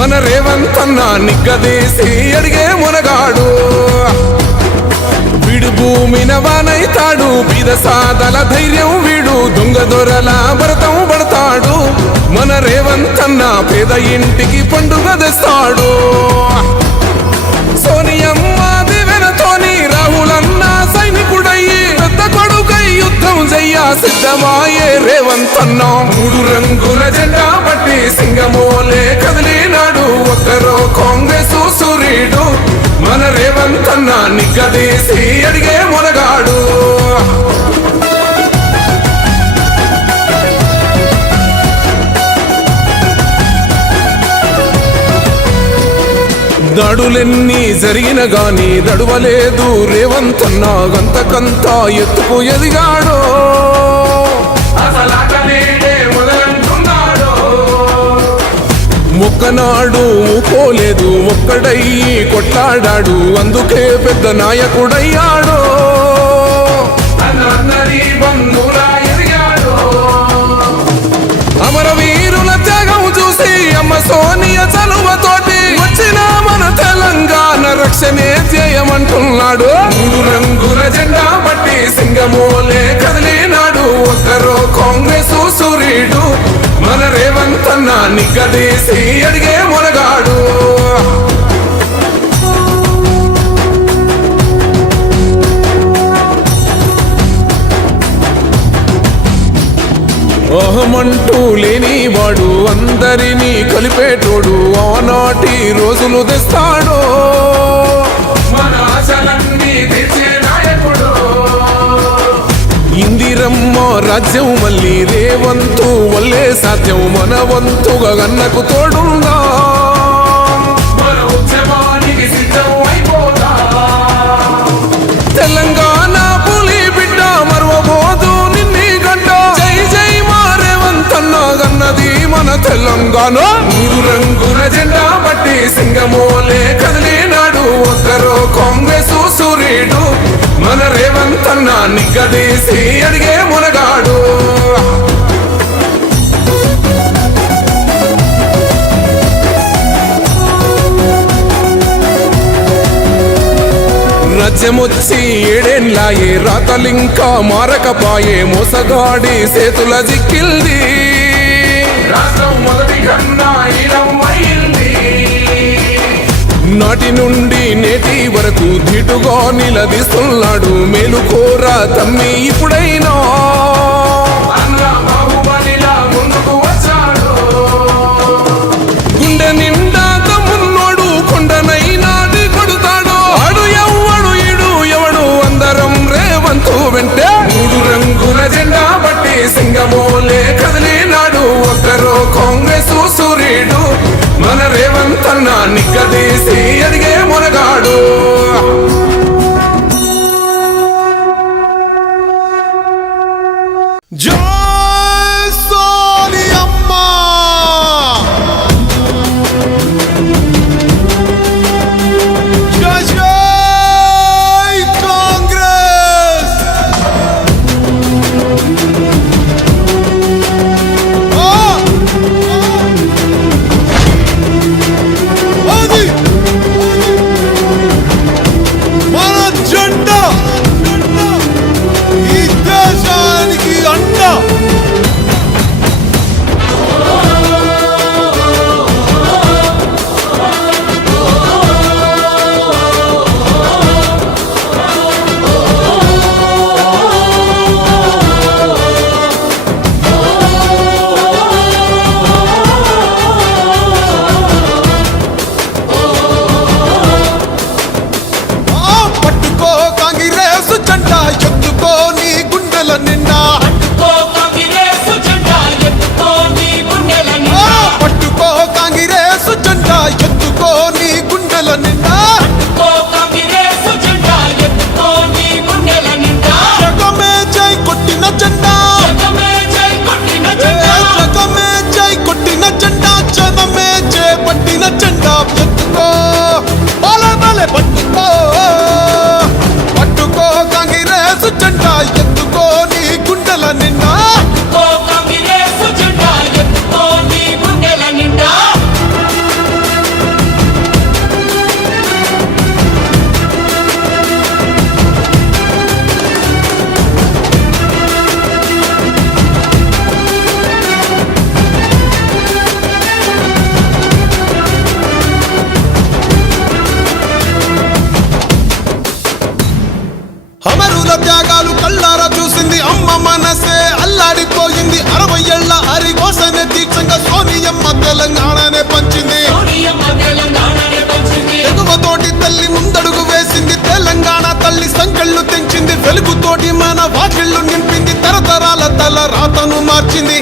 మన రేవంతన్న నిగ్గదీసి అడిగే మునగాడు. వీడు భూమిన వానైతాడు, బీద సాదల ధైర్యం వీడు, దొంగ దొరల భరతం పడతాడు. మన రేవంతన్న పేద ఇంటికి పండుగ తెస్తాడు. సోనియమ్మ దివెనతోని రాహులన్న సైనికుడయ్యి పెద్ద కొడుకై యుద్ధం చెయ్య సిద్ధమాయే రేవంతన్న. 3 రంగుల జెండా పట్టి సింగమోలే కదిలినాడు, ఒక్కరో కాంగ్రెస్ సూర్యుడు. మన రేవంతన్న నిగ్గదీసి అడిగే మునగాడు. దాడులెన్ని జరిగిన గాని దడువలేదు రేవంతన్న, గంతకంతా ఎత్తుకు ఎదిగాడు. మొక్కనాడు పోలేదు, ఒక్కడయ్యి కొట్లాడాడు, అందుకే పెద్ద నాయకుడయ్యాడు. అమరవీరుల త్యాగం చూసి అమ్మ సోనియ చలువతోటి వచ్చిన మన తెలంగాణ రక్షణే చేయమంటున్నాడు. 3 రంగుల జెండా పట్టి సింగమోలే కదిలినాడు, ఒక్కరో కాంగ్రెస్ సూర్యుడు. మన రేవంతన్న నిగ్గదీసి అడిగే మునగాడు. అహమంటూ లేనివాడు, అందరినీ కలిపేటోడు, ఆనాటి రోజులు తెస్తాడు. మన ఆశలన్నీ తీర్చే నాయకుడు. ఇందిరమ్మ రాజ్యం మళ్ళీ రేవంతు వల్లే సాధ్యం, మన వంతుగా గన్నకు తోడుందా. మన ఉద్యమానికి సిద్ధం అయిపోదా. తెలంగాణ పులి బిడ్డ మరువబోదు నిన్ని గంట. జై జై మా రేవంతన్న గన్నది మన తెలంగాణ. 3 రంగుల జెండా పట్టి సింగమోలే కదిలినాడు, ఒక్కరో కాంగ్రెస్ సూర్యుడు. మన రేవంతన్న నిగ్గదీసి అడిగే మునగాడు. రాజ్యమొచ్చి 7 ఏళ్ళాయే, రాతలింకా మారకపాయే, మోసగాడి చేతుల జిక్కిల్ది. రాష్ట్రం మొదటి కన్నా ఇలమైంది. నాటి నుండి నేటి వరకు ధీటుగా నిలదీస్తున్నాడు, మేలుకోరా తమ్మి ఇప్పుడైనా. ముందుకు వచ్చాడు, గుండె నిండా తమ్మున్నోడు, కొండనైనా కొడుతాడు. అడు ఎవ్వడు ఇడు ఎవడు, అందరం రేవంతు వెంటే. 3 రంగుల జెండా బట్టి సింగమోలే కదిలినాడు, ఒక్కరో కాంగ్రెస్ సూర్యుడు. మన రేవంతన్న నిగ్గదీసి అడిగే మునగాడు. తెలంగాణనే పంచింది. ఎగువతోటి తల్లి ముందడుగు వేసింది, తెలంగాణ తల్లి సంకెళ్ళు తెంచింది. వెలుగుతోటి మన వాకిళ్ళు నింపింది, తరతరాల తల రాతను మార్చింది.